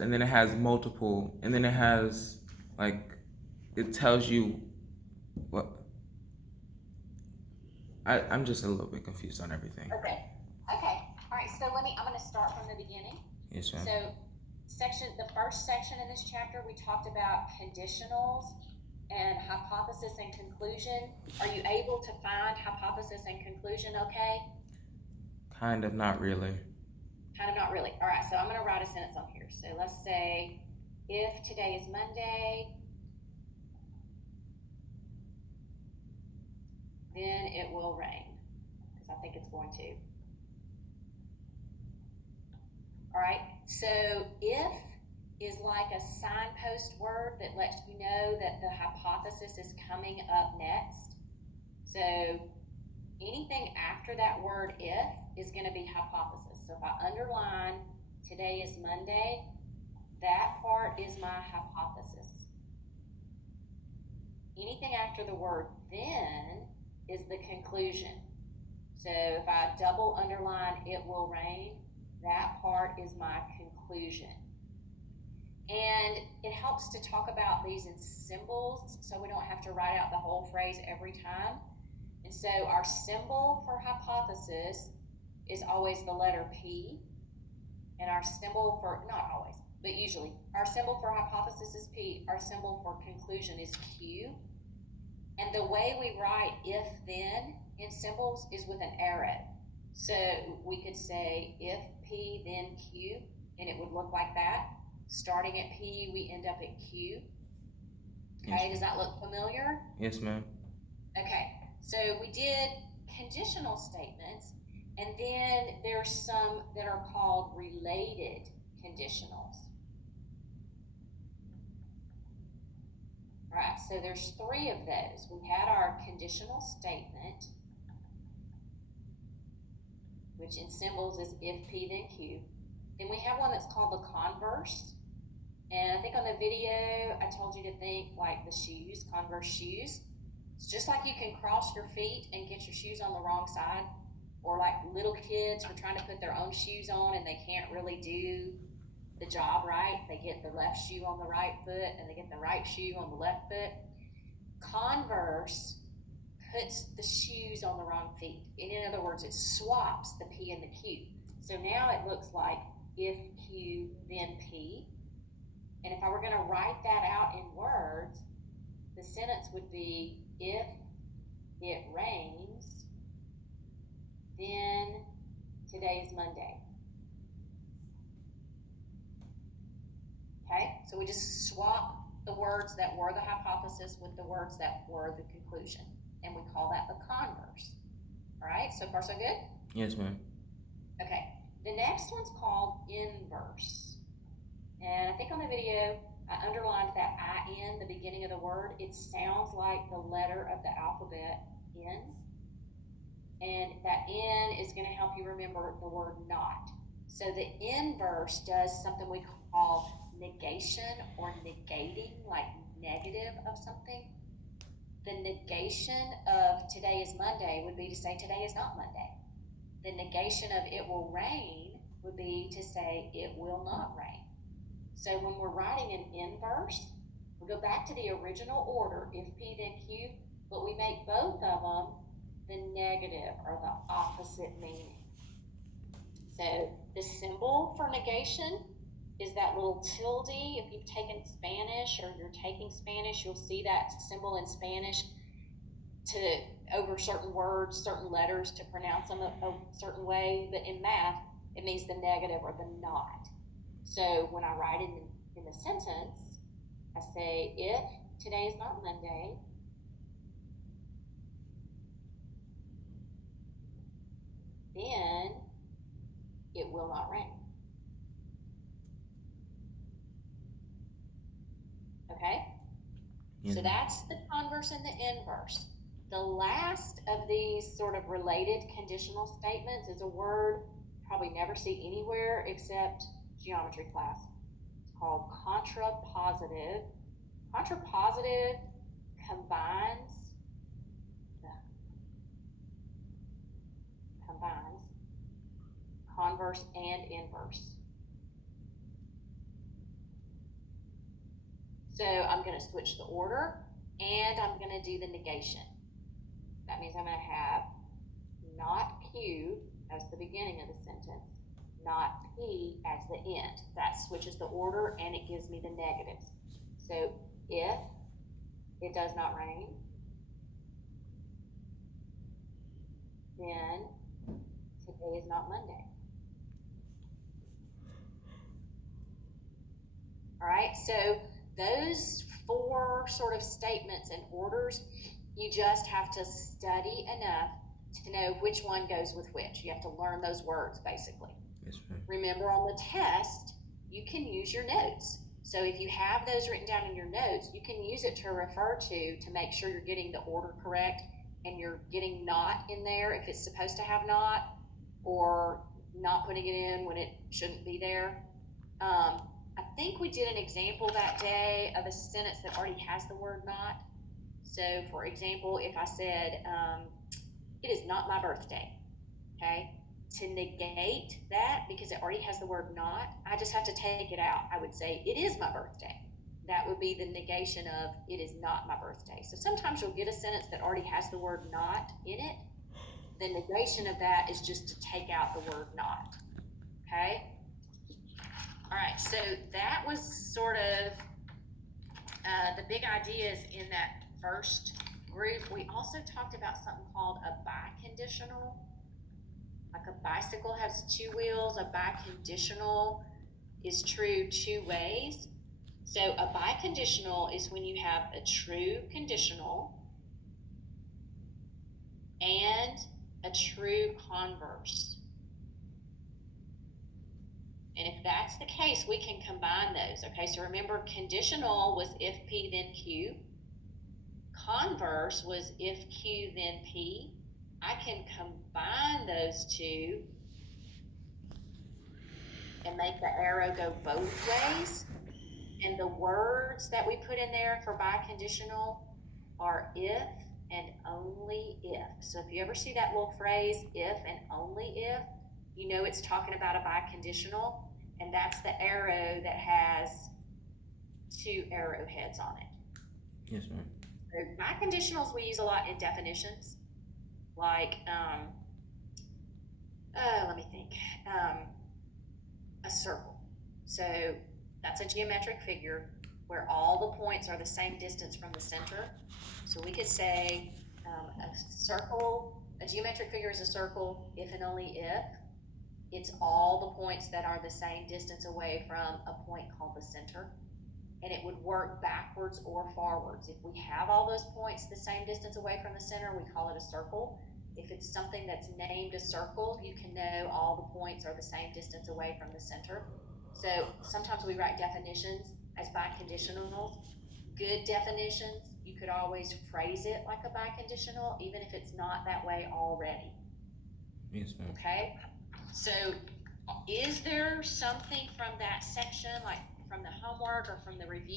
and then it has multiple, and then it has like it tells you what. I'm just a little bit confused on everything. Okay. Okay. All right. So I'm going to start from the beginning. Yes, ma'am. So, the first section in this chapter, we talked about conditionals and hypothesis and conclusion. Are you able to find hypothesis and conclusion okay? Kind of, not really. Kind of, not really. All right. So I'm going to write a sentence on here. So let's say, if today is Monday, then it will rain, because I think it's going to. All right, so if is like a signpost word that lets you know that the hypothesis is coming up next. So anything after that word if is going to be hypothesis. So if I underline today is Monday, that part is my hypothesis. Anything after the word then is the conclusion. So if I double underline it will rain, that part is my conclusion. And it helps to talk about these in symbols so we don't have to write out the whole phrase every time. And so our symbol for hypothesis is always the letter P. And our symbol for, not always, but usually, our symbol for hypothesis is P. Our symbol for conclusion is Q. And the way we write if then in symbols is with an arrow. So we could say if P then Q, and it would look like that. Starting at P, we end up at Q. Okay, does that look familiar? Yes, ma'am. Okay, so we did conditional statements, and then there's some that are called related conditionals. All right, so there's 3 of those. We had our conditional statement, which in symbols is if P then Q. Then we have one that's called the converse. And I think on the video, I told you to think like the shoes, Converse shoes. It's just like you can cross your feet and get your shoes on the wrong side, or like little kids are trying to put their own shoes on and they can't really do the job right. They get the left shoe on the right foot and they get the right shoe on the left foot. Converse puts the shoes on the wrong feet. And in other words, it swaps the P and the Q. So now it looks like if Q, then P. And if I were going to write that out in words, the sentence would be, if it rains, then today is Monday. Okay, so we just swap the words that were the hypothesis with the words that were the conclusion. And we call that the converse. All right, so far so good? Yes, ma'am. Okay, the next one's called inverse. And I think on the video, I underlined that I-N, the beginning of the word. It sounds like the letter of the alphabet, N. And that N is going to help you remember the word not. So the inverse does something we call negation or negating, like negative of something. The negation of today is Monday would be to say today is not Monday. The negation of it will rain would be to say it will not rain. So when we're writing an inverse, we go back to the original order, if P then Q, but we make both of them the negative or the opposite meaning. So the symbol for negation is that little tilde. If you've taken Spanish or you're taking Spanish, you'll see that symbol in Spanish to over certain words, certain letters, to pronounce them a certain way. But in math, it means the negative or the not. So when I write it in the sentence, I say, if today is not Monday, then it will not rain. Okay? So that's the converse and the inverse. The last of these sort of related conditional statements is a word probably never see anywhere except geometry class. It's called contrapositive. Contrapositive combines converse and inverse. So I'm gonna switch the order and I'm gonna do the negation. That means I'm gonna have not Q as the beginning of the sentence, not P as the end. That switches the order and it gives me the negatives. So if it does not rain, then today is not Monday. All right, so those 4 sort of statements and orders, you just have to study enough to know which one goes with which. You have to learn those words, basically. Yes, ma'am. Remember, on the test, you can use your notes. So if you have those written down in your notes, you can use it to refer to make sure you're getting the order correct and you're getting not in there if it's supposed to have not, or not putting it in when it shouldn't be there. I think we did an example that day of a sentence that already has the word not. So for example, if I said, it is not my birthday, okay? To negate that, because it already has the word not, I just have to take it out. I would say, it is my birthday. That would be the negation of, it is not my birthday. So sometimes you'll get a sentence that already has the word not in it. The negation of that is just to take out the word not, okay? All right, so that was sort of the big ideas in that first group. We also talked about something called a biconditional. Like a bicycle has 2 wheels, a biconditional is true 2 ways. So a biconditional is when you have a true conditional and a true converse. And if that's the case, we can combine those, okay? So remember, conditional was if P then Q. Converse was if Q then P. I can combine those 2 and make the arrow go both ways. And the words that we put in there for biconditional are if and only if. So if you ever see that little phrase, if and only if, you know it's talking about a biconditional, and that's the arrow that has 2 arrowheads on it. Yes, ma'am. So biconditionals we use a lot in definitions, like, let me think, a circle. So that's a geometric figure where all the points are the same distance from the center. So we could say a circle, a geometric figure is a circle if and only if it's all the points that are the same distance away from a point called the center. And it would work backwards or forwards. If we have all those points the same distance away from the center, we call it a circle. If it's something that's named a circle, you can know all the points are the same distance away from the center. So sometimes we write definitions as biconditionals. Good definitions, you could always phrase it like a biconditional, even if it's not that way already. Yes, ma'am. Okay? So is there something from that section, like from the homework or from the review